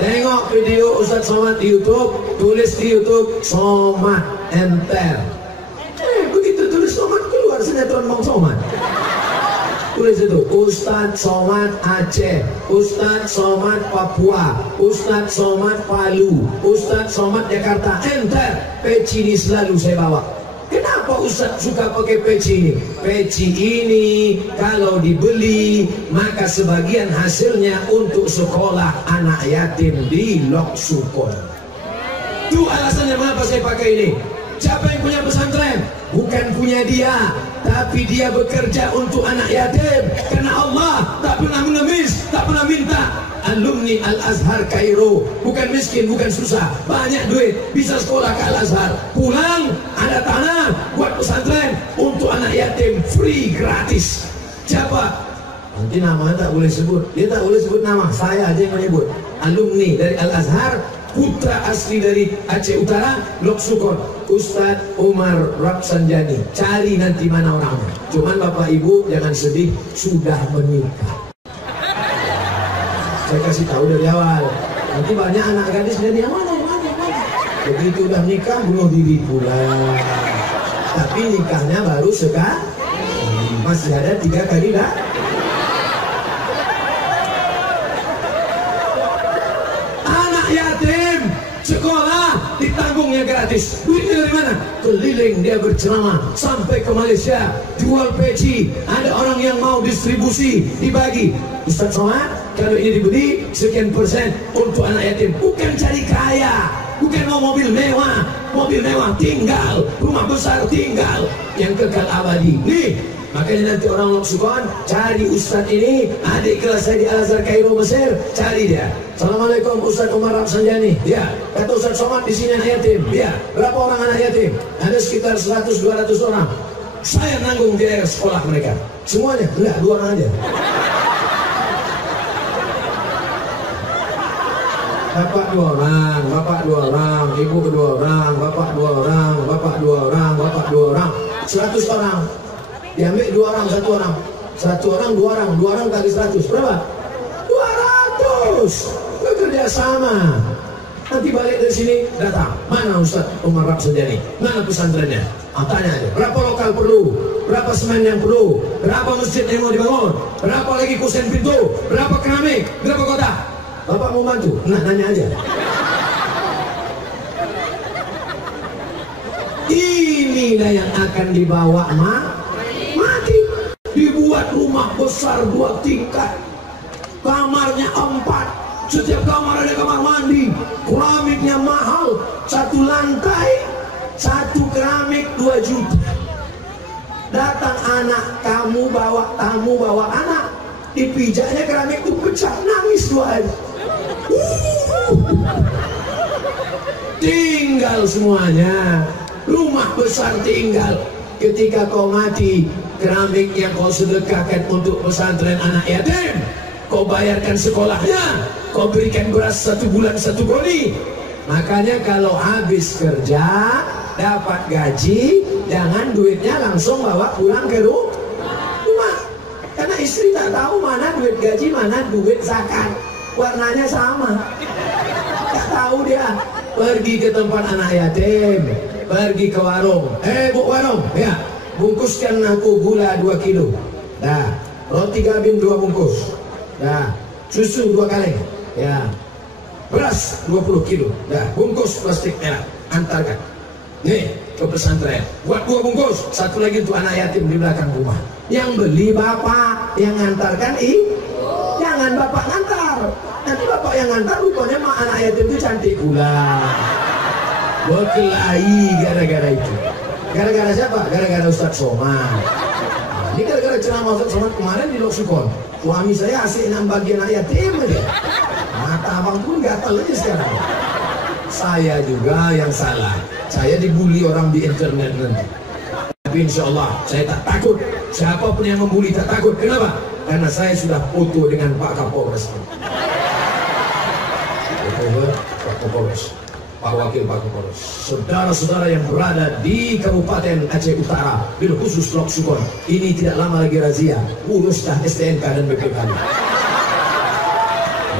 Tengok video Ustadz Somad di YouTube, tulis di YouTube Somad Enter. Begitu tulis Somad keluar sinetron Bang Somad. Tulis itu Ustadz Somad Aceh, Ustadz Somad Papua, Ustadz Somad Palu, Ustadz Somad Jakarta. Enter. Peci ini selalu saya bawa. Kenapa Ustadz suka pakai peci ini? Peci ini kalau dibeli maka sebagian hasilnya untuk sekolah anak yatim di Lok Sukon. Itu alasannya mengapa saya pakai ini. Siapa yang punya pesantren? Bukan punya dia, tapi dia bekerja untuk anak yatim. Karena Allah tak pernah mengemis, tak pernah minta. Alumni Al-Azhar Kairo bukan miskin, bukan susah, banyak duit, bisa sekolah ke Al-Azhar, pulang ada tanah buat pesantren untuk anak yatim, free, gratis. Siapa? Nanti namanya tak boleh sebut, dia tak boleh sebut nama, saya aja yang menyebut. Alumni dari Al-Azhar, putra asli dari Aceh Utara, Lok Sukon, Ustadz Umar Rapsanjani. Cari nanti mana orangnya. Cuman Bapak Ibu jangan sedih, sudah menikah. Saya kasih tahu dari awal. Nanti banyak anak gadis dari mana. Begitu udah nikah bunuh diri pula. Tapi nikahnya baru sekali. Masih ada 3 kali lah. Anak yatim sekolah ditanggungnya gratis. Duitnya dari mana? Keliling dia berceramah sampai ke Malaysia, jual peci. Ada orang yang mau distribusi, dibagi. Ustadz Somad, kalau ini dibeli sekian persen untuk anak yatim. Bukan cari kaya, bukan mau mobil mewah tinggal, rumah besar tinggal, yang kekal abadi. Nih, makanya nanti orang Lok Sukon cari Ustadz ini, adik kelas saya di Al-Azhar Kairo Mesir, cari dia. Assalamualaikum Ustadz Umar Rapsanjani. Ya, kata Ustadz Somad di sini anak yatim. Ya, berapa orang anak yatim? Ada sekitar 100-200 orang. Saya nanggung biaya sekolah mereka. Semuanya? Enggak, 2 orang aja. Bapak 2 orang, bapak 2 orang, ibu 2 orang, bapak 2 orang, bapak 2 orang, bapak 2 orang, 100 orang. Diambil 2 orang, 1 orang, 1 orang, 2 orang, 2 orang kali 100, berapa? 200. Bekerja sama. Nanti balik dari sini datang, mana Ustadz Umar Rapsanjani, mana pesantrennya? Tanya aja, berapa lokal perlu, berapa semen yang perlu, berapa masjid yang mau dibangun, berapa lagi kusen pintu, berapa keramik, berapa kotak. Bapak mau bantu? Nah, nanya aja. Inilah yang akan dibawa mati. Dibuat rumah besar 2 tingkat, kamarnya 4, setiap kamar ada kamar mandi, keramiknya mahal, 1 lantai, 1 keramik 2 juta. Datang anak kamu bawa tamu, bawa anak, dipijaknya keramik itu pecah, nangis 2 hari. Tinggal semuanya, rumah besar tinggal. Ketika kau mati, keramik yang kau sedekahkan untuk pesantren anak yatim, kau bayarkan sekolahnya, kau berikan beras 1 bulan 1 kali. Makanya kalau habis kerja dapat gaji, jangan duitnya langsung bawa pulang ke rumah. Karena istri tak tahu mana duit gaji, mana duit zakat. Warnanya sama, tak tahu dia. Pergi ke tempat anak yatim, pergi ke warung. Bu warung, ya, bungkuskan aku gula 2 kilo. Dah, roti gabin 2 bungkus. Dah, susu 2 kaleng. Ya, beras 20 kilo. Dah, bungkus plastik merah, antarkan. Nih, ke pesantren. Buat 2 bungkus, 1 lagi untuk anak yatim di belakang rumah. Yang beli bapak, yang ngantarkan jangan bapak ngantar. Nanti bapak yang ngantar rupanya mah anak yatim itu cantik pula. Berkelahi gara-gara itu. Gara-gara siapa? Gara-gara Ustadz Somad. Ini gara-gara ceramah Ustadz Somad kemarin di Lok Sukon. Suami saya asik 6 bagian anak yatim aja. Mata abang pun gatal aja sekarang. Saya juga yang salah. Saya dibully orang di internet nanti. Tapi insya Allah saya tak takut. Siapapun yang membuli tak takut. Kenapa? Karena saya sudah foto dengan Pak Kapolres. Pak Kapolres, Pak Wakil Pak Kapolres. Saudara-saudara yang berada di Kabupaten Aceh Utara, bil khusus Lok Sukon, ini tidak lama lagi razia. Urus dah STNK dan BPK.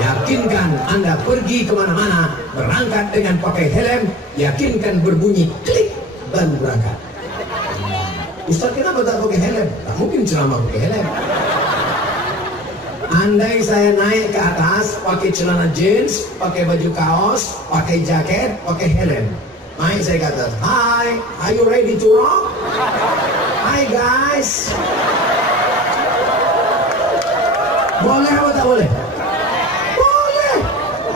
Yakinkan Anda pergi kemana-mana berangkat dengan pakai helm, yakinkan berbunyi klik baru berangkat. Ustaz, kenapa tak pakai helm? Tak mungkin ceramah pakai helm. Andai saya naik ke atas pakai celana jeans, pakai baju kaos, pakai jaket, pakai helm, naik saya ke atas. Hi, are you ready to rock? Hi guys. Boleh apa tak boleh? Boleh.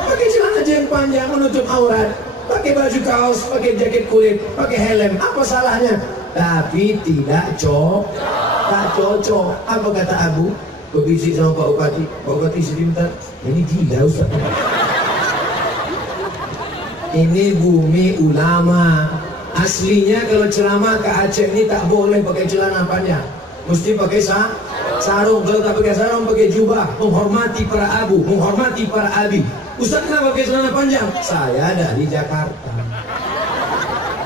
Pakai celana jeans panjang menutup aurat, pakai baju kaos, pakai jaket kulit, pakai helm, apa salahnya? Tapi tidak cocok. Apa kata Abu? Berbisik sama Pak Bupati. Pak Bupati sebentar, ini gila Ustaz. Ini bumi ulama. Aslinya kalau ceramah ke Aceh ini tak boleh pakai celana panjang, mesti pakai sarung. Kalau tak pakai sarung, pakai jubah. Menghormati para abu, menghormati para abi. Ustaz, kenapa pakai celana panjang? Saya dari Jakarta.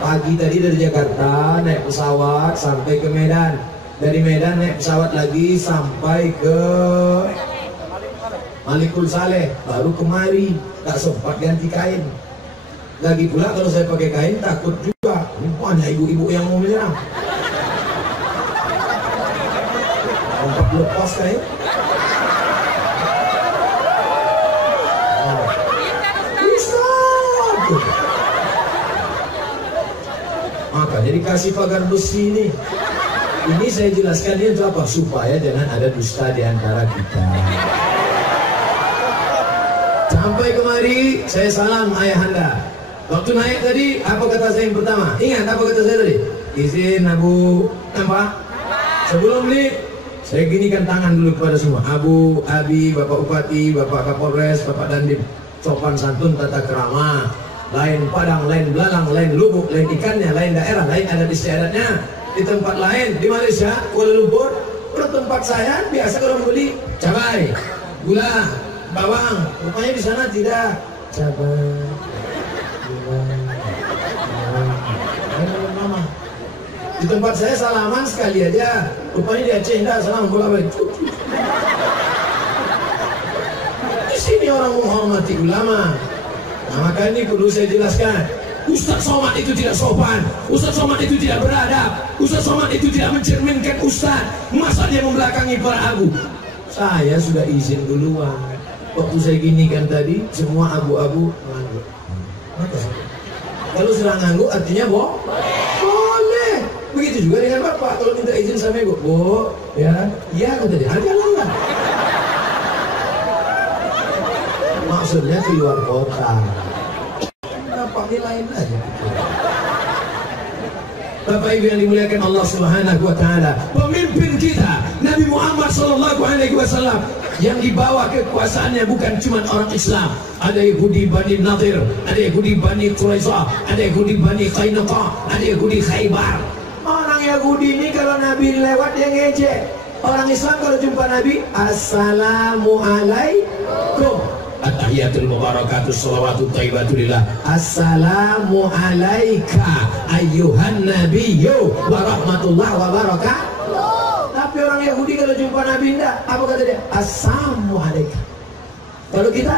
Pagi tadi dari Jakarta naik pesawat sampai ke Medan. Dari Medan naik pesawat lagi sampai ke Malikul Saleh, baru kemari, tak sempat ganti kain. Lagi pula kalau saya pakai kain takut juga, ini banyak ibu-ibu yang mau menyerang. Tempat lepas kain. Makanya dikasih pagar besi ini. Ini saya jelaskan ini untuk apa? Supaya jangan ada dusta di antara kita. Sampai kemari saya salam ayahanda. Waktu naik tadi apa kata saya yang pertama? Ingat apa kata saya tadi? Izin Abu, nampak? Sebelum ini saya ginikan tangan dulu kepada semua. Abu, Abi, Bapak Bupati, Bapak Kapolres, Bapak Dandim. Sopan santun tata kerama. Lain Padang, lain Belalang, lain Lubuk, lain ikannya, lain daerah, lain adat istiadatnya. Di tempat lain, di Malaysia, Kuala Lumpur, kalau tempat saya biasa kalau beli cabai, gula, bawang. Rupanya di sana tidak. Cabai, gula, bawang, mama. Di tempat saya salaman sekali aja. Rupanya di Aceh tidak salam bolak-balik. Di sini orang menghormati ulama. Nah, maka ini perlu saya jelaskan. Ustaz Somad itu tidak sopan, Ustaz Somad itu tidak beradab, Ustaz Somad itu tidak mencerminkan Ustaz. Masa dia membelakangi para abu? Saya sudah izin duluan. Waktu saya gini kan tadi, semua abu-abu ngangguk. Kalau sudah ngangguk artinya boleh. Begitu juga dengan Bapak, kalau minta izin sama Ibu, Bu, ya kata dia, jalan. Maksudnya keluar kota. Ini lain aja. Bapak Ibu yang dimuliakan Allah Subhanahu wa taala, pemimpin kita Nabi Muhammad sallallahu alaihi wasallam yang dibawa kekuasaannya bukan cuma orang Islam. Ada Yahudi Bani Nadir, ada Yahudi Bani Quraisyah, ada Yahudi Bani Qainuqa, ada Yahudi Khaybar. Orang Yahudi ini kalau Nabi lewat dia ngejek. Orang Islam kalau jumpa Nabi, Assalamualaikum. At-tahiyatul mubarakatuh sholawatut thayyibatulillah. Assalamu alayka ayyuhan nabiyyu wa rahmatullahi wa barakatuh. Tapi orang Yahudi kalau jumpa Nabi enggak, apa kata dia? Assalamu alayka. Kalau kita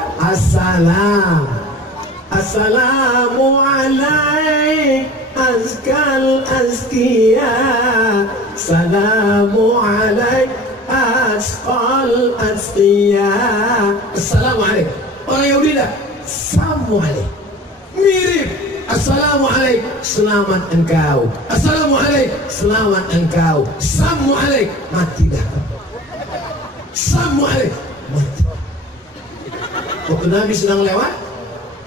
Assalamu alaik azkal azkiya. Assalamu alaik asqal asqiya. Assalamualaikum. Orang Yahudi dah Assalamualaikum. Mirip Assalamualaikum, selamat engkau. Assalamualaikum, selamat engkau. Assalamualaikum, matilah. Assalamualaikum, mati. Waktu Nabi sedang lewat,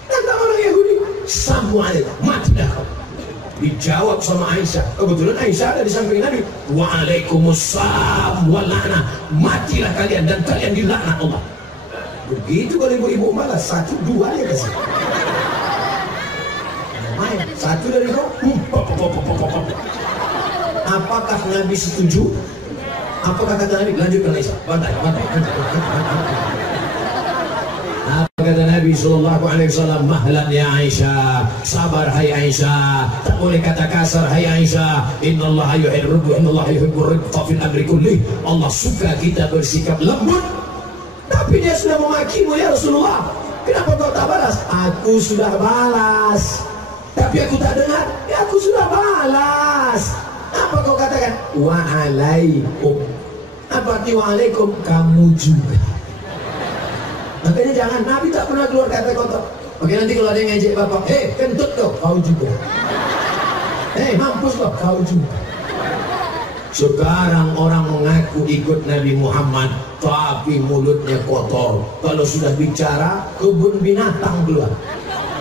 datang orang Yahudi. Assalamualaikum, matilah. Dijawab sama Aisyah. Kebetulan Aisyah ada di samping Nabi. Waalaikumsalam walana. Matilah kalian dan kalian dilaknat Allah. Begitu kalau ibu-ibu balas, 1, 2 ya kasih. Main 1 dari 2. Apakah Nabi setuju? Apakah kata Nabi? Lanjutkan Aisyah. Bantai. Apa kata Nabi sallallahu alaihi wasallam? Mahlan ya Aisyah, sabar hai Aisyah, tak boleh kata kasar hai Aisyah. Innallaha yuhibbu rifqa fil amri kulli. Allah suka kita bersikap lembut Tapi dia sudah memakimu ya Rasulullah. Kenapa kau tak balas? Aku sudah balas. Tapi aku tak dengar. Ya aku sudah balas. Apa kau katakan? Waalaikum. Apa arti waalaikum? Kamu juga. Makanya jangan, Nabi tak pernah keluar kata kotor. Oke, nanti kalau ada yang ngejek bapak, kentut kau juga. Mampus kau juga. Sekarang orang mengaku ikut Nabi Muhammad, tapi mulutnya kotor. Kalau sudah bicara, kebun binatang keluar.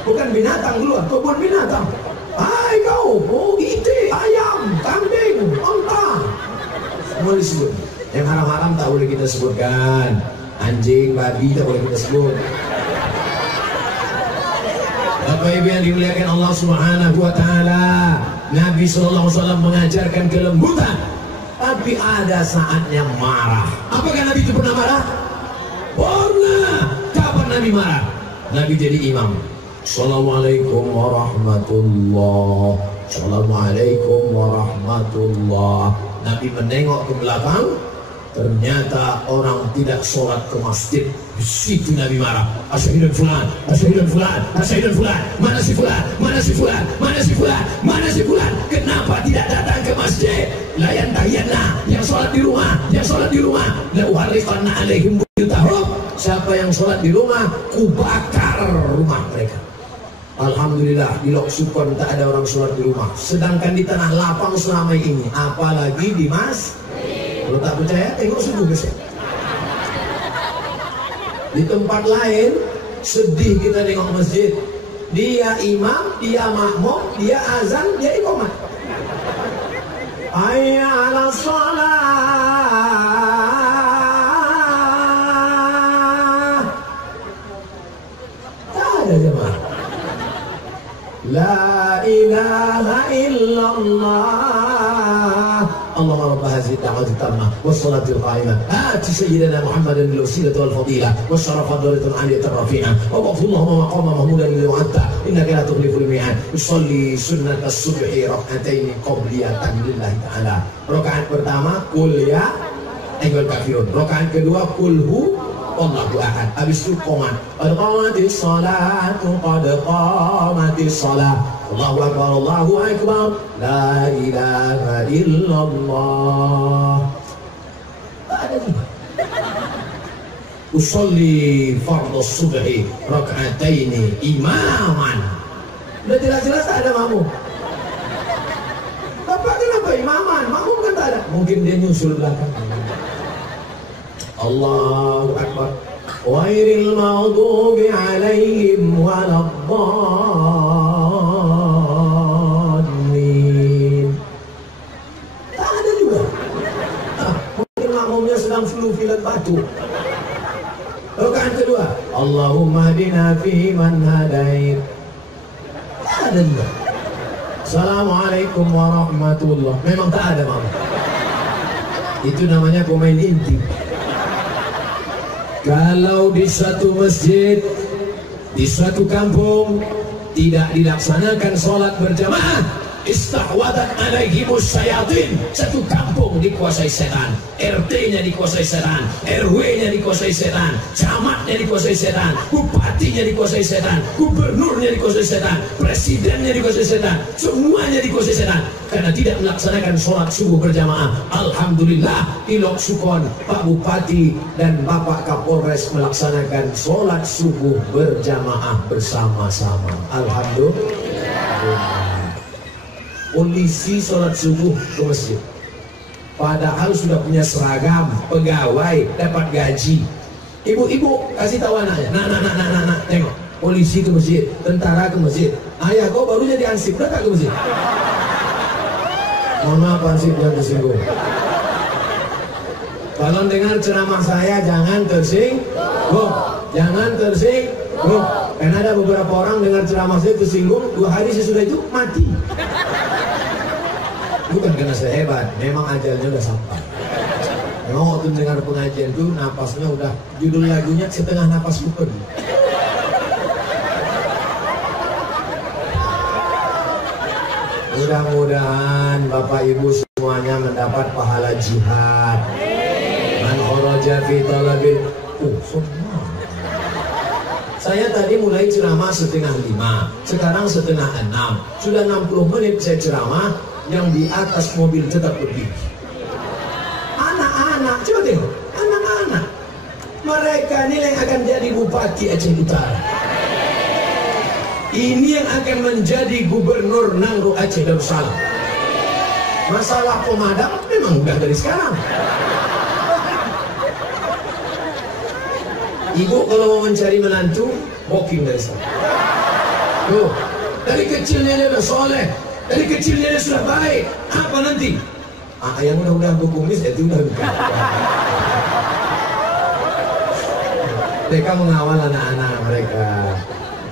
Bukan binatang keluar, kebun binatang. Hai kau, ite, ayam, kambing, onta. Semua disebut. Yang haram-haram tak boleh kita sebutkan. Anjing, babi tak boleh kita sebut. Bapak Ibu yang dimuliakan Allah Subhanahu wa taala, Nabi sallallahu alaihi wasallam mengajarkan kelembutan, tapi ada saatnya marah. Apakah Nabi itu pernah marah? Pernah. Kapan Nabi marah? Nabi jadi imam. Assalamualaikum warahmatullah. Assalamualaikum warahmatullah. Nabi menengok ke belakang. Ternyata orang tidak sholat ke masjid. Di situ Nabi marah. Asyhadu fulan, asyhadu fulan, asyhadu fulan. Mana si fulan? Mana si fulan? Mana si fulan? Mana si fulan? Kenapa tidak datang ke masjid? La yantahiyanna, yang sholat di rumah, yang sholat di rumah. La uharriqanna alaihim buyutahum. Siapa yang sholat di rumah, kubakar rumah mereka. Alhamdulillah di Lok Sukon tak ada orang sholat di rumah. Sedangkan di tanah lapang selama ini, apalagi di masjid. Kalau tak percaya, tengok sungguh besok. Di tempat lain, sedih kita tengok masjid. Dia imam, dia makmum, dia azan, dia iqamah. Hayya 'alas shalah. Tak ada jemaah. La ilaha illallah. Allahumma rabb hadhihi ad-da'wati at-tammah was-salati al-qa'imah ati sayyidina Muhammadan bil-wasilati wal-fadilah wasyarafa ad-darajati al-'aliyati ar-rafi'ah wa waqfullahu maqama mahmudan lil wa'ta innaka la tukhlifu al-mi'ad. Usolli sunnat as-subhi rak'atain qabliyatan lillahi ta'ala. Rakaat pertama qul ya ayyuhal kafirun. Rakaat kedua qul hu Allahu ahad. Habis itu qomat. Qad qamatis salatu qad qamatis salat. Allahu akbar, Allahu akbar. La ilaha illallah. Ada juga. Usolli fardhu subhi rak'ataini imaman. Udah jelas-jelas tak ada makmum. Bapak kenapa imaman? Makmum kan tak ada. Mungkin dia nyusul belakang. Allahu akbar. Ghairil maghdubi 'alaihim waladdallin. Tak ada juga. Mungkin makmumnya sedang flu filat batu. Rakaat kedua, Allahumma hdina fi man hadait. Tak ada juga. Assalamualaikum warahmatullah. Memang tak ada makmum. Itu namanya pemain inti. Kalau di suatu masjid, di suatu kampung tidak dilaksanakan sholat berjamaah, istahwadat alaihimus syayatin. Satu kampung dikuasai setan, RT-nya dikuasai setan, RW-nya dikuasai setan, camatnya dikuasai setan, bupatinya dikuasai setan, gubernurnya dikuasai setan, presidennya dikuasai setan, semuanya dikuasai setan. Karena tidak melaksanakan sholat subuh berjamaah. Alhamdulillah di Lok Sukon, Pak Bupati dan Bapak Kapolres melaksanakan sholat subuh berjamaah bersama-sama. Alhamdulillah. Polisi sholat subuh ke masjid, padahal sudah punya seragam, pegawai, dapat gaji. Ibu-ibu kasih tahu anaknya, nak, tengok, polisi ke masjid, tentara ke masjid. Ayah kau baru jadi ansip, datang ke masjid. Mohon maaf ansip, jangan tersinggung. Kalau dengar ceramah saya jangan tersinggung, jangan tersinggung. Karena ada beberapa orang dengar ceramah saya tersinggung, 2 hari sesudah itu mati. Bukan karena saya hebat, memang ajalnya udah sampai. Memang waktu dengar pengajian itu napasnya udah, judul lagunya setengah napas super. Mudah-mudahan Bapak Ibu semuanya mendapat pahala jihad. Man kharaja fi talabil Saya tadi mulai ceramah 4:30, sekarang 5:30. Sudah 60 menit saya ceramah, yang di atas mobil tetap berdiri. Anak-anak, coba tengok, anak-anak. Mereka ini yang akan jadi Bupati Aceh Utara. Ini yang akan menjadi Gubernur Nangro Aceh Darussalam. Masalah pemadam memang udah dari sekarang. Ibu kalau mau mencari menantu, walking dari sana. Tuh, dari kecilnya dia udah soleh, dari kecilnya dia sudah baik. Apa nanti? Yang udah kumis itu udah bukan. Mereka mengawal anak-anak mereka.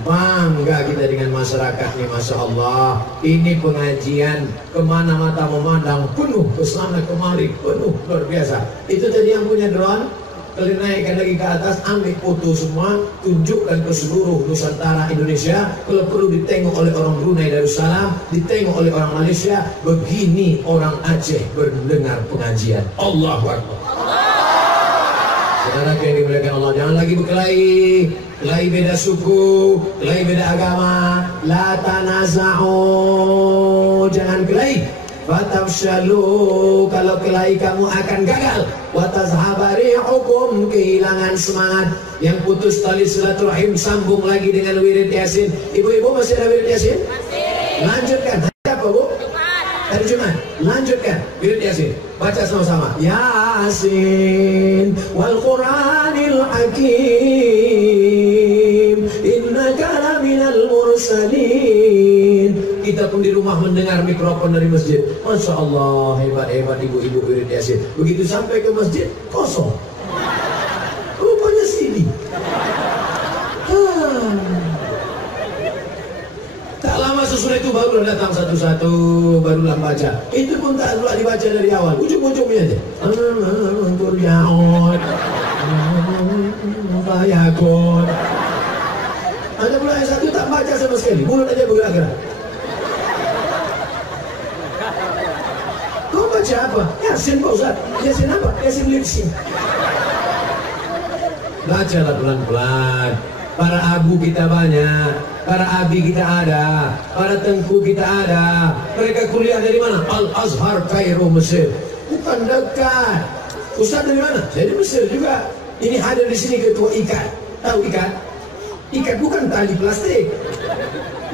Bangga kita dengan masyarakat ini, Masya Allah. Ini pengajian, kemana mata memandang, penuh kesana kemari, penuh, luar biasa. Itu tadi yang punya drone, kalian naikkan lagi ke atas, ambil foto semua, tunjukkan ke seluruh Nusantara Indonesia. Kalau perlu ditengok oleh orang Brunei Darussalam, ditengok oleh orang Malaysia. Begini orang Aceh mendengar pengajian. Allahu Akbar. Saudara yang dimuliakan Allah, jangan lagi berkelahi. Kelahi beda suku, kelahi beda agama. La tanaza'u, jangan kelahi. Fatafshalu, kalau kelahi kamu akan gagal. Wa tazhaba rihukum, kehilangan semangat. Yang putus tali silaturahim sambung lagi dengan wirid Yasin. Ibu-ibu masih ada wirid Yasin? Masih. Lanjutkan. Apa Bu? Hari Jumat. Lanjutkan wirid Yasin. Baca sama-sama. Yasin wal Qur'anil Hakim, innaka laminal mursalin. Kita pun di rumah mendengar mikrofon dari masjid. Masya Allah, hebat-hebat ibu-ibu wirid Yasin. Begitu sampai ke masjid, kosong. Rupanya CD. Tak lama sesudah itu baru datang satu-satu, barulah baca. Itu pun tak pula dibaca dari awal, ujung-ujungnya aja. Ada pula yang satu tak baca sama sekali, mulut aja bergerak-gerak. Kau baca apa? Yasin Pak Ustaz. Yasin apa? Yasin lipsing. Bacalah pelan-pelan. Para abu kita banyak, para abi kita ada, para tengku kita ada. Mereka kuliah dari mana? Al-Azhar, Kairo, Mesir. Bukan dekat. Ustaz dari mana? Saya di Mesir juga. Ini hadir di sini ketua IKAT. Tahu IKAT? IKAT bukan tali plastik.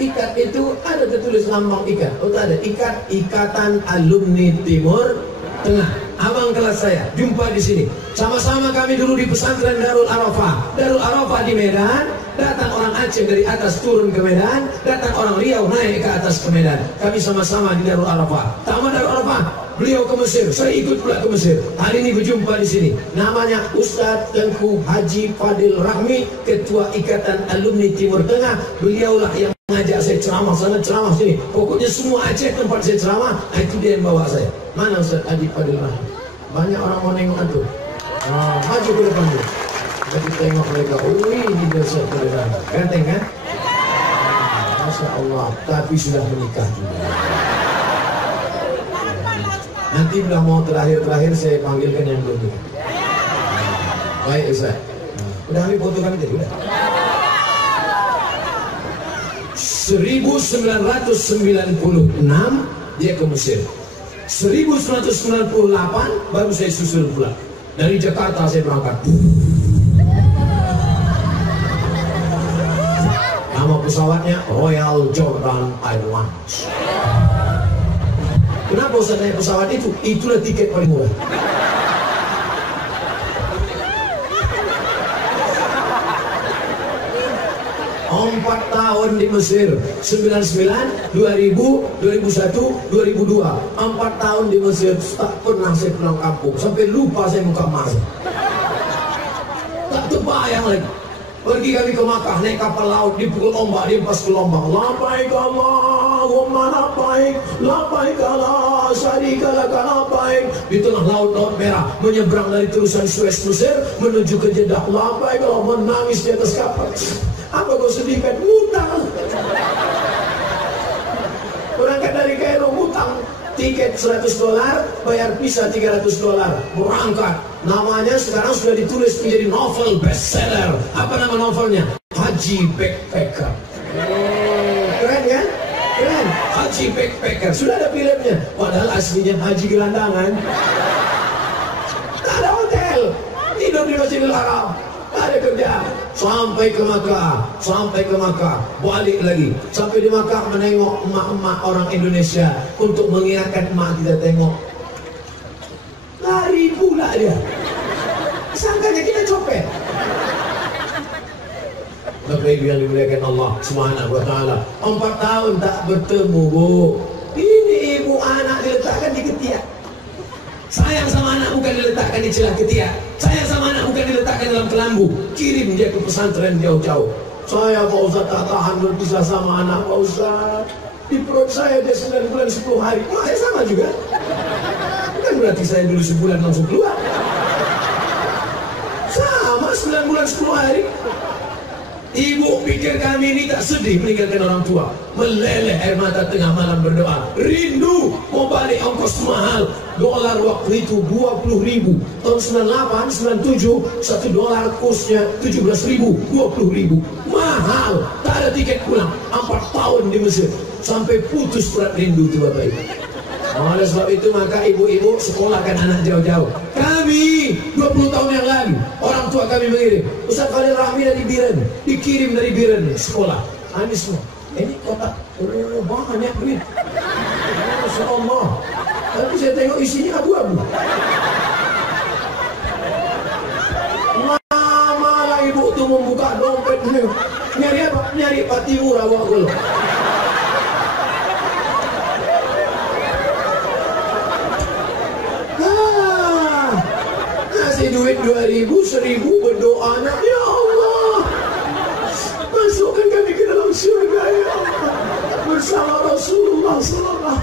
IKAT itu ada tertulis lambang IKAT. Oh ada IKAT, Ikatan Alumni Timur Tengah. Abang kelas saya jumpa di sini. Sama-sama kami dulu di pesantren Darul Arafah. Darul Arafah di Medan. Datang orang Aceh dari atas turun ke Medan. Datang orang Riau naik ke atas ke Medan. Kami sama-sama di Darul Arafah. Tamat Darul Arafah, beliau ke Mesir. Saya ikut pula ke Mesir. Hari ini berjumpa di sini. Namanya Ustadz Tengku Haji Fadil Rahmi, Ketua Ikatan Alumni Timur Tengah. Beliaulah yang mengajak saya ceramah sana, ceramah sini. Pokoknya semua Aceh tempat saya ceramah, itu dia yang bawa saya. Mana Ustaz Haji Fadil Rahmi? Banyak orang mau nengok antum. Maju ke depan tu. Jadi tengok mereka. Ini dia Ustaz Fadil Rahmi. Ganteng kan? Masya Allah. Tapi sudah menikah juga. Nanti bila mau terakhir saya panggilkan yang belum nikah. Baik Ustaz. Udah ambil foto kami tadi? Udah. 1996 dia ke Mesir. 1998 baru saya susul pulang. Dari Jakarta saya berangkat. Nama pesawatnya Royal Jordan Airlines. Kenapa Ustaz naik pesawat itu? Itulah tiket paling murah. 4 tahun di Mesir, 99, 2000, 2001, 2002. 4 tahun di Mesir, tak pernah saya pulang kampung. Sampai lupa saya buka emas. Tak terbayang lagi. Pergi kami ke Makkah, naik kapal laut, dipukul ombak, diempas ke lombang. Labaik Allahumma labaik, labaik la syarika laka labaik. Di tengah laut merah, menyeberang dari terusan Suez Mesir menuju ke Jeddah. Labaik Allah, menangis di atas kapal. Apa kau sedihkan? Hutang. Berangkat dari Kairo, hutang. Tiket $100, bayar visa $300. Berangkat. Namanya sekarang sudah ditulis menjadi novel bestseller. Apa nama novelnya? Haji Backpacker. Keren kan? Keren, Haji Backpacker. Sudah ada filmnya. Padahal aslinya Haji Gelandangan. Tak ada hotel, tidur di Masjidil Haram, tak ada kerja. Sampai ke Makkah, balik lagi. Sampai di Makkah menengok emak-emak orang Indonesia untuk mengingatkan emak kita tengok. Lari pula dia. Sangkanya kita copet. Bapak Ibu yang dimuliakan Allah Subhanahu wa taala, 4 tahun tak bertemu, Bu. Ini ibu anak diletakkan di ketiak. Sayang sama anak bukan diletakkan di celah ketiak. Sayang sama anak bukan diletakkan dalam kelambu. Kirim dia ke pesantren jauh-jauh. Saya Pak Ustaz tak tahan berpisah sama anak Pak Ustaz. Di perut saya dia 9 bulan 10 hari. Saya sama juga. Bukan berarti saya dulu sebulan langsung keluar. Sama 9 bulan 10 hari. Ibu pikir kami ini tak sedih meninggalkan orang tua. Meleleh air mata tengah malam berdoa. Rindu mau balik ongkos mahal. Dolar waktu itu 20.000. Tahun 98, 97 1 dolar kursnya 17.000, 20.000. Mahal. Tak ada tiket pulang. 4 tahun di Mesir. Sampai putus berat rindu itu Bapak Ibu. Oleh sebab itu maka ibu-ibu sekolahkan anak jauh-jauh. Kami 20 tahun yang lalu orang tua kami mengirim Ustaz Khalil Rahmi dari Biren, dikirim dari Biren sekolah. Ini semua. Ini kotak banyak duit. Masya Allah. Tapi saya tengok isinya abu-abu. Lama lah ibu tuh membuka dompetnya. Nyari apa? Nyari pati murah waktu. Duit 2.000, 1.000 berdoanya, ya Allah masukkan kami ke dalam surga ya Allah bersama Rasulullah SAW.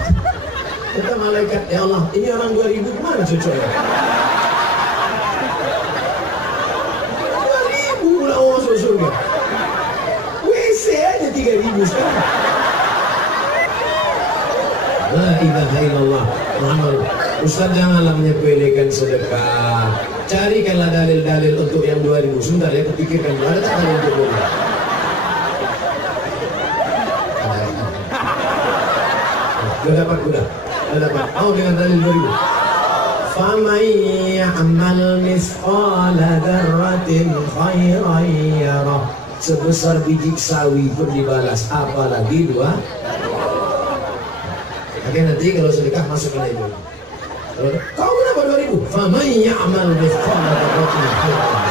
Kata malaikat, ya Allah ini orang 2.000 kemana cocoknya? 2.000 lah masuk surga. WC aja 3.000 sekarang. La ilaha illallah Muhammad. Ustaz janganlah menyepelekan sedekah. Carikanlah dalil-dalil untuk yang 2.000. Sebentar ya, kepikirkan ada tak dalil untuk 2.000? Sudah dapat. Mau dengan dalil 2.000? فَمَنْ يَعْمَلْ مِثْقَالَ ذَرَّةٍ خَيْرًا يَرَهُ. Sebesar biji sawi pun dibalas, apalagi 2. Oke, nanti kalau sedekah masukkan itu. Kau kenapa 2.000? فَمَنْ يَعْمَلْ مِثْقَالَ ذَرَّةٍ خَيْرًا يَرَهُ.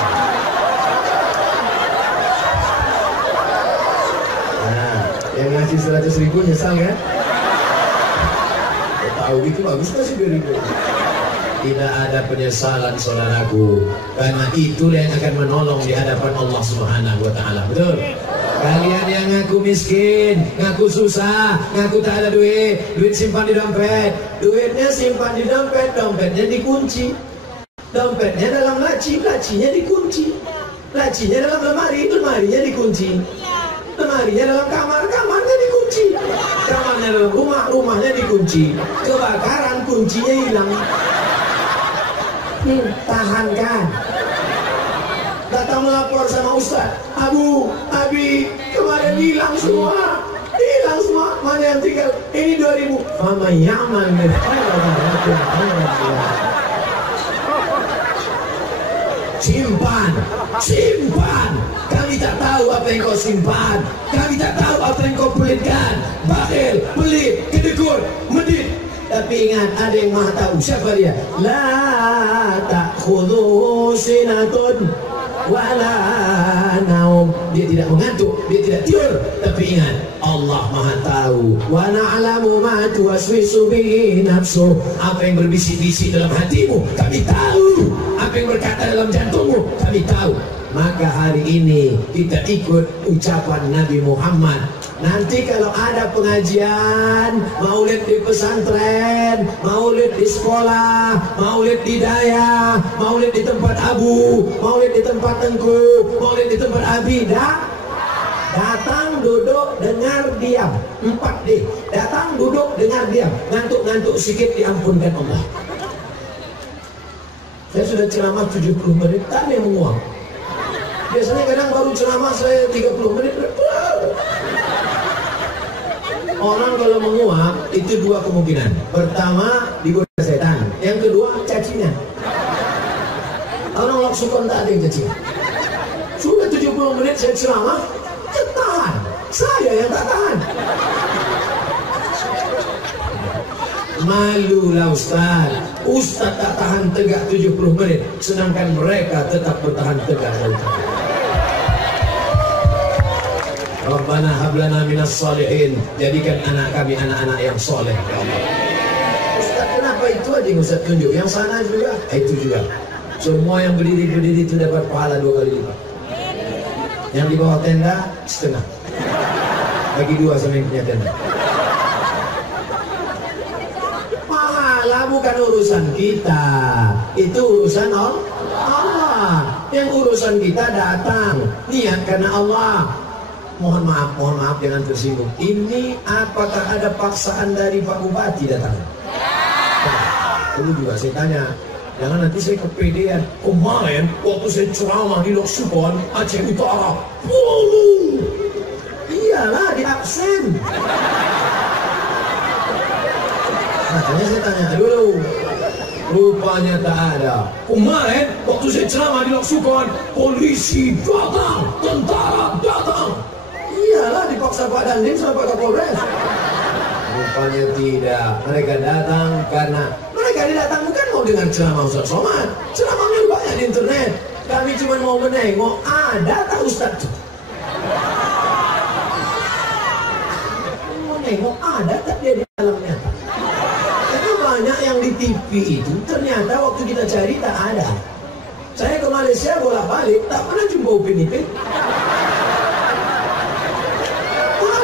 Nah, yang ngasih 100.000 nyesal kan? Tahu itu bagus kasih 2.000. Tidak ada penyesalan saudaraku, karena itulah yang akan menolong di hadapan Allah Subhanahu wa taala. Betul? Kalian yang ngaku miskin, ngaku susah, ngaku tak ada duit simpan di dompet. Duitnya simpan di dompet, dompetnya dikunci. Dompetnya dalam laci, lacinya dikunci. Lacinya dalam lemari, lemarinya dikunci. Lemarinya dalam kamar, kamarnya dikunci. Kamarnya dalam rumah, rumahnya dikunci. Kebakaran, kuncinya hilang. Tahankan. Datang melapor sama Ustaz, Abi, kemarin hilang semua. Mana yang tinggal? Ini 2.000. Mama yaman. Simpan. Kami tak tahu apa yang kau simpan. Kami tak tahu apa yang kau pelitkan. Bakhil, pelit, kedekut, medit. Tapi ingat, ada yang maha tahu. Siapa dia? La ta'khudhu sinatun wala naum. Dia tidak mengantuk, dia tidak tidur. Tapi ingat, Allah maha tahu. Wa na'lamu ma tuwaswisu bihi nafsu. Apa yang berbisik-bisik dalam hatimu, kami tahu. Apa yang berkata dalam jantungmu, kami tahu. Maka hari ini kita ikut ucapan Nabi Muhammad. Nanti kalau ada pengajian, maulid di pesantren, maulid di sekolah, maulid di daya, maulid di tempat Abu, maulid di tempat Tengku, maulid di tempat Abi, datang, duduk, dengar, diam. 4D. Datang, duduk, dengar, diam. Ngantuk-ngantuk sikit diampunkan Allah. Saya sudah ceramah 70 menit, tak ada yang menguang. Biasanya kadang baru ceramah saya 30 menit. Orang kalau menguap itu dua kemungkinan. Pertama, digoda setan. Yang kedua, cacingan. Orang langsung tak ada yang cacing. Sudah 70 menit saya ceramah, tahan. Saya yang tak tahan. Malulah Ustaz. Ustaz tak tahan tegak 70 menit, sedangkan mereka tetap bertahan tegak. Rabbana hablana minas salihin. Jadikan anak kami anak-anak yang soleh, ya Allah. Ustaz, kenapa itu aja yang Ustaz tunjuk? Yang sana juga, itu juga. Semua yang berdiri itu dapat pahala 2 kali lipat. Yang di bawah tenda setengah. Bagi 2 sama yang punya tenda. Pahala bukan urusan kita, itu urusan Allah. Yang urusan kita datang niat karena Allah. Mohon maaf jangan tersinggung. Ini apakah ada paksaan dari Pak Bupati datang? Dulu juga saya tanya, jangan nanti saya kepedean. Kemarin waktu saya ceramah di Loksupon Aceh Utara, iyalah di absen. Makanya saya tanya dulu, rupanya tak ada. Kemarin waktu saya ceramah di Loksupon, polisi datang, tentara datang. Iyalah dipaksa Pak Dandim sama Pak Kapolres. Rupanya tidak. Mereka datang karena mereka datang bukan mau dengar ceramah Ustaz Somad. Ceramahnya banyak di internet. Kami cuma mau menengok ada tak Ustaz. Menengok ada tak dia di dalamnya. Itu banyak yang di TV itu ternyata waktu kita cari tak ada. Saya ke Malaysia bolak-balik tak pernah jumpa Upin Ipin.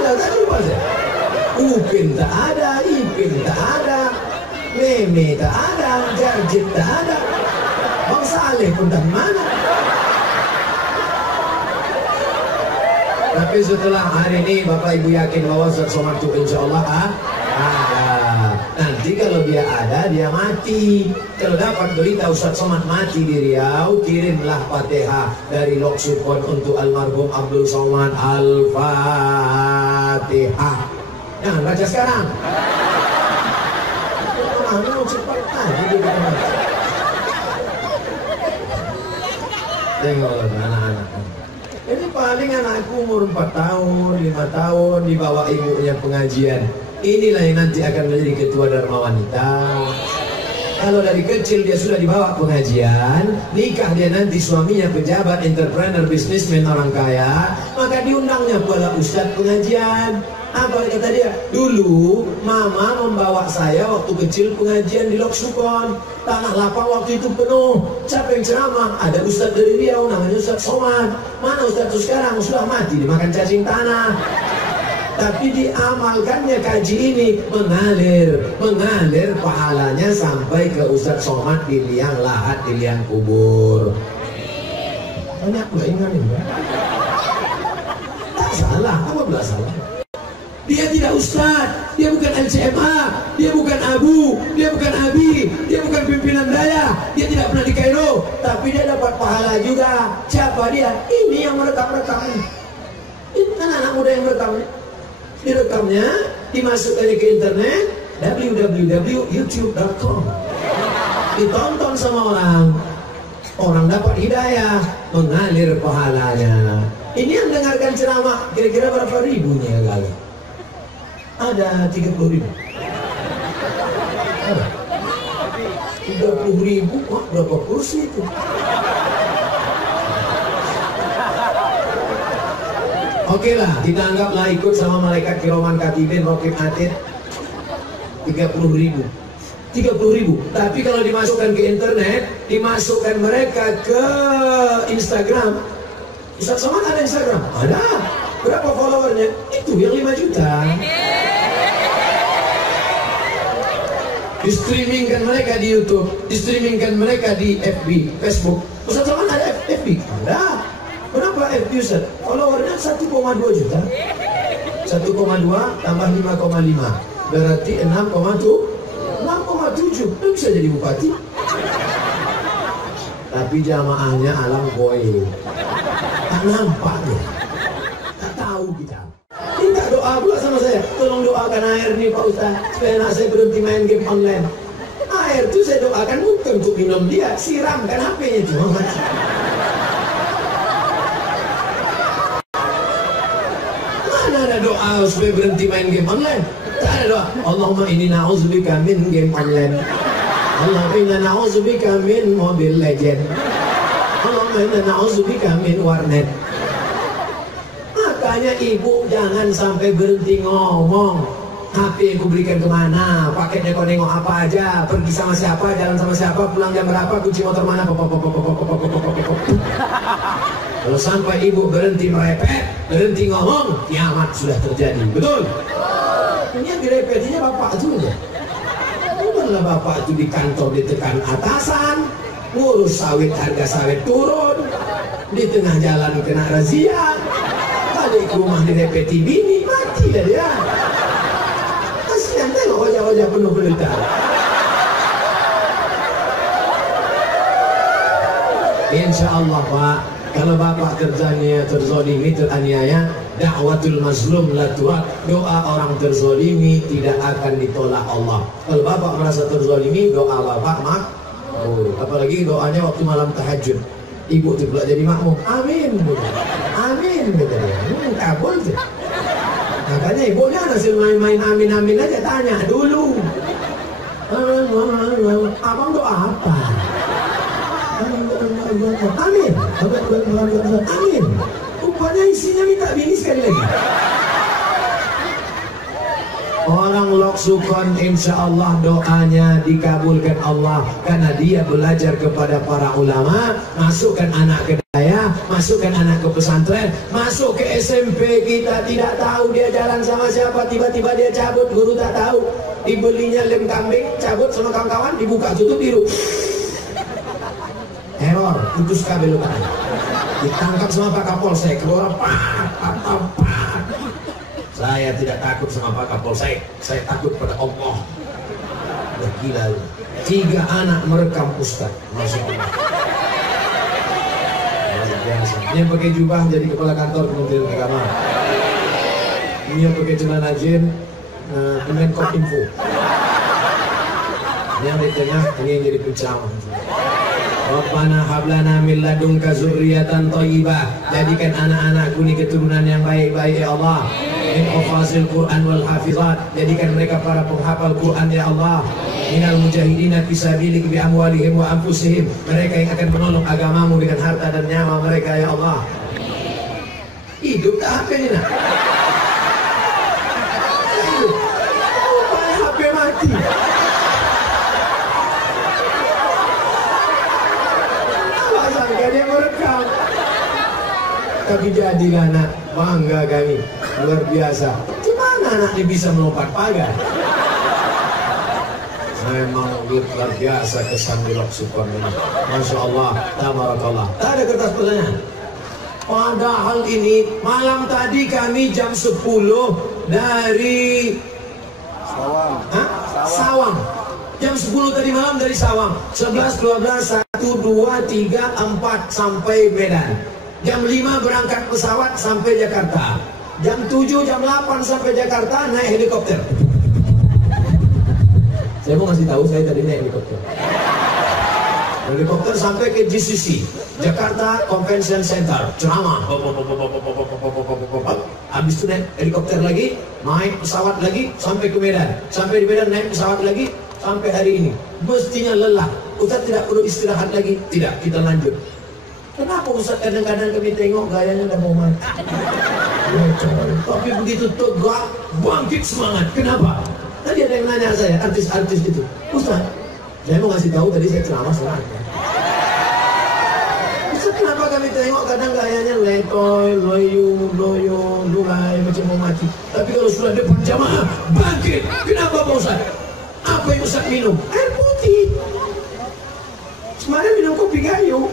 Tak jumpa saya. Upin tak ada, Ipin tak ada, Meme tak ada, Jarjit tak ada, Bang Saleh pun tak mana. Tapi setelah hari ini Bapak Ibu yakin bahwa Ustaz Somad itu insya Allah ada. Nanti kalau dia ada, dia mati. Kalau dapat berita Ustaz Somad mati di Riau, kirimlah Fatihah dari Loksupon untuk almarhum Abdul Somad. Al-Fatihah. Jangan baca sekarang. Mau cepat aja dia baca. Tengok anak-anak. Ini paling anakku umur 4 tahun, 5 tahun dibawa ibunya pengajian. Inilah yang nanti akan menjadi ketua Dharma Wanita. Kalau dari kecil dia sudah dibawa pengajian, nikah dia nanti suaminya pejabat, entrepreneur, bisnismen, orang kaya, maka diundangnya pula ustadz pengajian. Apa kata dia? Dulu mama membawa saya waktu kecil pengajian di Loksupon. Tanah lapang waktu itu penuh. Siapa yang ceramah? Ada ustadz dari Riau namanya Ustaz Somad. Mana ustadz itu sekarang? Sudah mati dimakan cacing tanah. Tapi diamalkannya kaji ini mengalir pahalanya sampai ke Ustaz Somad di liang lahat, di liang kubur. Banyak gak ingat ini ya? Tak salah, apa pula salah? Dia tidak ustaz, dia bukan LCMA, dia bukan Abu, dia bukan Abi, dia bukan pimpinan daya, dia tidak pernah di Kairo, tapi dia dapat pahala juga. Siapa dia? Ini yang merekam-rekam. Ini anak-anak muda yang merekam. Direkamnya, dimasukkan ke internet www.youtube.com. Ditonton sama orang dapat hidayah, mengalir pahalanya. Ini yang dengarkan ceramah kira-kira berapa ribunya kali? Ada 30.000. Ada 30.000. Wah, berapa kursi itu? Oke lah, kita anggaplah ikut sama malaikat kiraman katibin, rokib atid 30.000. 30.000. Tapi kalau dimasukkan ke internet, dimasukkan mereka ke Instagram. Ustaz Somad ada Instagram? Ada. Berapa followernya? Itu yang 5 juta. Di-streamingkan mereka di YouTube, di-streamingkan mereka di FB, Facebook. Ustaz Somad ada FB? Ada. Berapa FB Ustaz? Followernya 1,2 juta. 1,2 tambah 5,5 berarti 6,7. Itu bisa jadi bupati. Tapi jamaahnya alam koi. Tak nampak dia. Tak tahu kita. Minta doa pula sama saya. Tolong doakan air nih Pak Ustaz, supaya anak saya berhenti main game online. Air itu saya doakan bukan untuk minum dia, siramkan HP-nya itu. Mana ada doa supaya berhenti main game online? Tak ada doa. Allahumma inni na'udzubika min game online. Allahumma inna na'udzubika min Mobile Legend. Allahumma inna na'udzubika min warnet. Makanya ibu jangan sampai berhenti ngomong. HP aku berikan kemana, paketnya kau nengok apa aja, pergi sama siapa, jalan sama siapa, pulang jam berapa, kunci motor mana. Kalau sampai ibu berhenti merepet, berhenti ngomong, kiamat sudah terjadi. Betul? Ini yang direpetinya bapak itu aja. Bukanlah bapak itu di kantor ditekan atasan, ngurus sawit, harga sawit turun, di tengah jalan kena razia, balik ke rumah direpeti bini, mati dah dia. Kasihan tengok wajah-wajah penuh penderitaan. Insya Allah Pak, kalau bapak terzolimi, teraniaya, da'watul mazlum la turad, doa orang terzolimi tidak akan ditolak Allah. Kalau bapak merasa terzolimi, doa bapak makbul. Apalagi doanya waktu malam tahajud, ibu itu pula jadi makmum, amin, amin, kabul tuh. Makanya ibunya hasil main-main amin-amin aja, tanya dulu, abang doa apa? Amin, amin. Rupanya isinya minta bini sekali lagi. Orang Loksukon insya Allah doanya dikabulkan Allah karena dia belajar kepada para ulama, masukkan anak ke daya, masukkan anak ke pesantren, masuk ke SMP, kita tidak tahu dia jalan sama siapa, tiba-tiba dia cabut, guru tak tahu, dibelinya lem kambing, cabut sama kawan-kawan, dibuka tutup biru, error, putus kabel luka, ditangkap sama Pak Kapolsek, keluar pak. Saya tidak takut sama Pak Kapolsek, saya takut pada Allah. Gila, 3 anak merekam Ustaz, Masya Allah. Ini yang pakai jubah jadi kepala kantor Kementerian Agama. Ini yang pakai celana jin, Kemenkominfo. Ini yang di tengah, ini yang jadi penceramah. Rabbana hablana min ladunka zurriyatan thayyibah. Jadikan anak-anakku ini keturunan yang baik-baik ya Allah. Min hafazil Quran wal hafizat. Jadikan mereka para penghafal Quran ya Allah. Minal mujahidina fisabilik bi amwalihim wa anfusihim. Mereka yang akan menolong agamamu dengan harta dan nyawa mereka ya Allah. Hidup tak HP ini nak? Hidup. HP mati. Dia merekam, tapi jadilah anak, bangga kami, luar biasa. Gimana anak ini bisa melompat pagar? Memang luar biasa kesan di Loksukon ini. Masya Allah, tabarakallah. Tak ada kertas pertanyaan. Padahal ini malam tadi kami jam 10 dari Sawang. Jam 10 tadi malam dari Sawang, 11, 12, 1, 2, 3, 4 sampai Medan. Jam 5 berangkat pesawat sampai Jakarta. Jam 7, jam 8 sampai Jakarta naik helikopter. Saya mau ngasih tahu, saya tadi naik helikopter. Helikopter sampai ke GCC, Jakarta Convention Center, ceramah. Habis itu naik helikopter lagi, naik pesawat lagi sampai ke Medan. Sampai di Medan naik pesawat lagi. Sampai hari ini, mestinya lelah. Ustaz tidak perlu istirahat lagi. Tidak, kita lanjut. Kenapa Ustaz kadang-kadang kami tengok gayanya udah mau mati? Tapi begitu tegak, bangkit semangat. Kenapa? Tadi ada yang nanya saya, artis-artis itu. Ustaz, saya mau ngasih tahu tadi saya ceramah semangat. Ustaz, kenapa kami tengok kadang gayanya letoy, loyo, lulai, macam mau mati. Tapi kalau sudah depan jamaah, bangkit. Kenapa Pak Ustaz? Apa yang Ustaz minum? Air putih. Sebenarnya minum kopi gayo.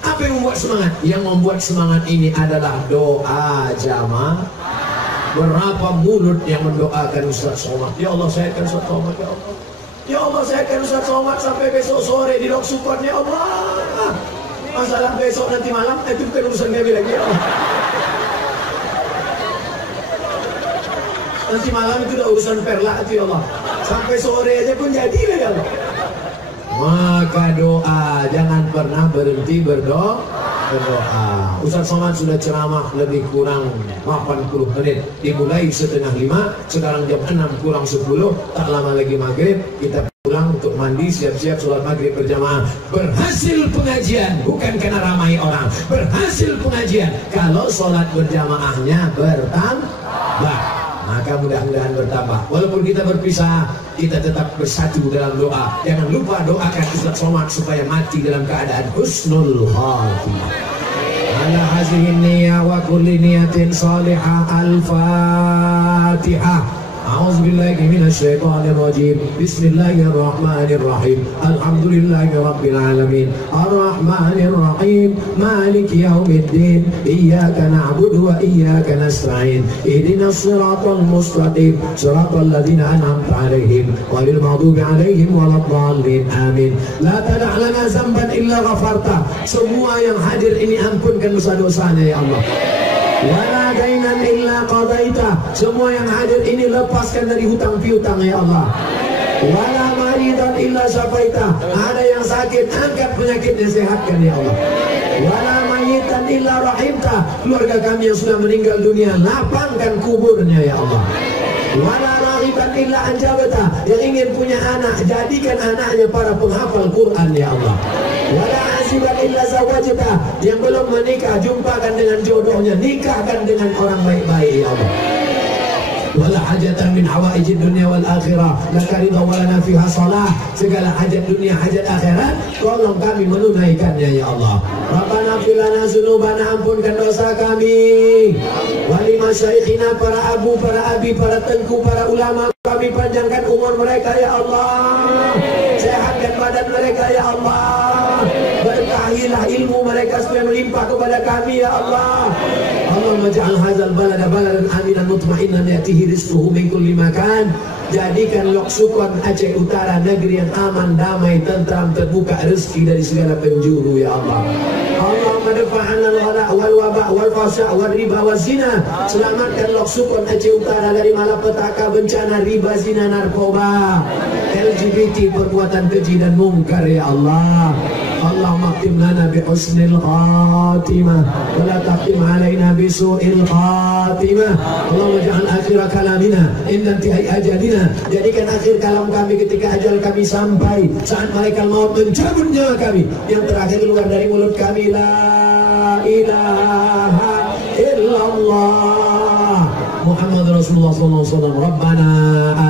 Apa yang membuat semangat? Yang membuat semangat ini adalah doa jamaah. Berapa mulut yang mendoakan Ustaz Somad? Ya Allah, saya akan Ustaz Somad, ya Allah. Ya Allah, saya akan Ustaz Somad sampai besok sore di Loksukon, ya Allah. Masalah besok nanti malam itu bukan urusan kami lagi ya Allah. Nanti malam itu udah urusan perla itu ya Allah. Sampai sore aja pun jadi ya Allah. Maka doa, jangan pernah berhenti berdoa. Ustaz Somad sudah ceramah lebih kurang 80 menit. Dimulai setengah 5, sekarang jam 6 kurang 10. Tak lama lagi maghrib, kita pulang untuk mandi, siap-siap sholat maghrib berjamaah. Berhasil pengajian, bukan karena ramai orang. Berhasil pengajian kalau sholat berjamaahnya bertambah. Maka mudah-mudahan bertambah. Walaupun kita berpisah, kita tetap bersatu dalam doa. Jangan lupa doakan Ustaz Somad supaya mati dalam keadaan husnul khatimah. Ala hazihi niyyah wa kulli niyatin salihah. Al-Fatihah. أعوذ بالله من الشيطان الرجيم بسم الله الرحمن الرحيم الحمد لله رب العالمين الرحمن الرحيم مالك يوم الدين إياك نعبد وإياك نستعين اهدنا الصراط المستقيم صراط الذين أنعمت عليهم غير المغضوب عليهم ولا الضالين آمين لا تدع لنا ذنبا إلا غفرته. Semua yang hadir ini ampunkan dosa-dosanya ya Allah. Wala dainan illa qadaita. Semua yang hadir ini lepaskan dari hutang piutang ya Allah. Wala maridan illa syafaita. Ada yang sakit, angkat penyakitnya, sehatkan ya Allah. Wala mayitan illa rahimta. Keluarga kami yang sudah meninggal dunia, lapangkan kuburnya ya Allah. Wala raghiban illa anjabata. Yang ingin punya anak, jadikan anaknya para penghafal Quran ya Allah. Wala asiban illa zawajata. Yang belum menikah, jumpakan dengan jodohnya, nikahkan dengan orang baik-baik ya Allah. Wala hajatan min hawaijid dunia wal akhirah laka ridha walana fiha salah. Segala hajat dunia, hajat akhirat, tolong kami menunaikannya ya Allah. Rabbana filana dzunubana, ampunkan dosa kami. Wali masyaikhina, para abu, para abi, para tengku, para ulama, kami panjangkan umur mereka ya Allah. Sehatkan badan mereka ya Allah. Berkahilah ilmu mereka supaya melimpah kepada kami ya Allah. Allahumma ja'al hadzal balada baladan aminan mutma'innan ya'tihi rizquhu min kulli makan. Jadikan Lok Sukon Aceh Utara negeri yang aman, damai, tentram, terbuka rezeki dari segala penjuru ya Allah. Allahumma dafa'ana al-ghala wal waba wal fahsya wal riba wal zina. Selamatkan Lok Sukon Aceh Utara dari malapetaka, bencana, riba, zina, narkoba, LGBT, perbuatan keji dan mungkar ya Allah. Allahumma khtim lana bi husnil khatimah wa la taqtim alaina bi su'il khatimah. Allahumma ja'al akhir kalamina inda intihai ajalina. Jadikan akhir kalam kami ketika ajal kami sampai, saat malaikat maut mencabut nyawa kami, yang terakhir keluar dari mulut kami la ilaha illallah Muhammad Rasulullah sallallahu alaihi wasallam. Rabbana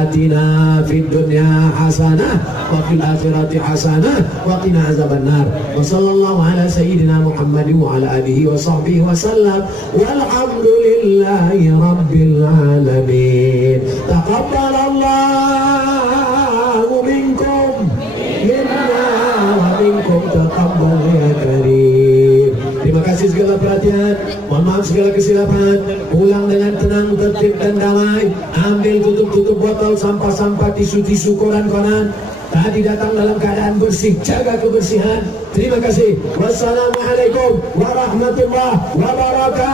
atina fid dunya hasanah wa fil akhirati hasanah wa qina azabannar. Wa sallallahu ala sayyidina Muhammadin wa ala alihi wa sahbihi wa sallam. Walhamdulillahi rabbil alamin. Taqabbalallahu minkum minna wa minkum taqabbal ya karim. Terima kasih segala perhatian, mohon maaf segala kesilapan. Pulang dengan tenang, tertib dan damai. Ambil tutup-tutup botol, sampah-sampah, tisu-tisu, koran-koran. Tadi datang dalam keadaan bersih, jaga kebersihan. Terima kasih. Wassalamualaikum warahmatullahi wabarakatuh.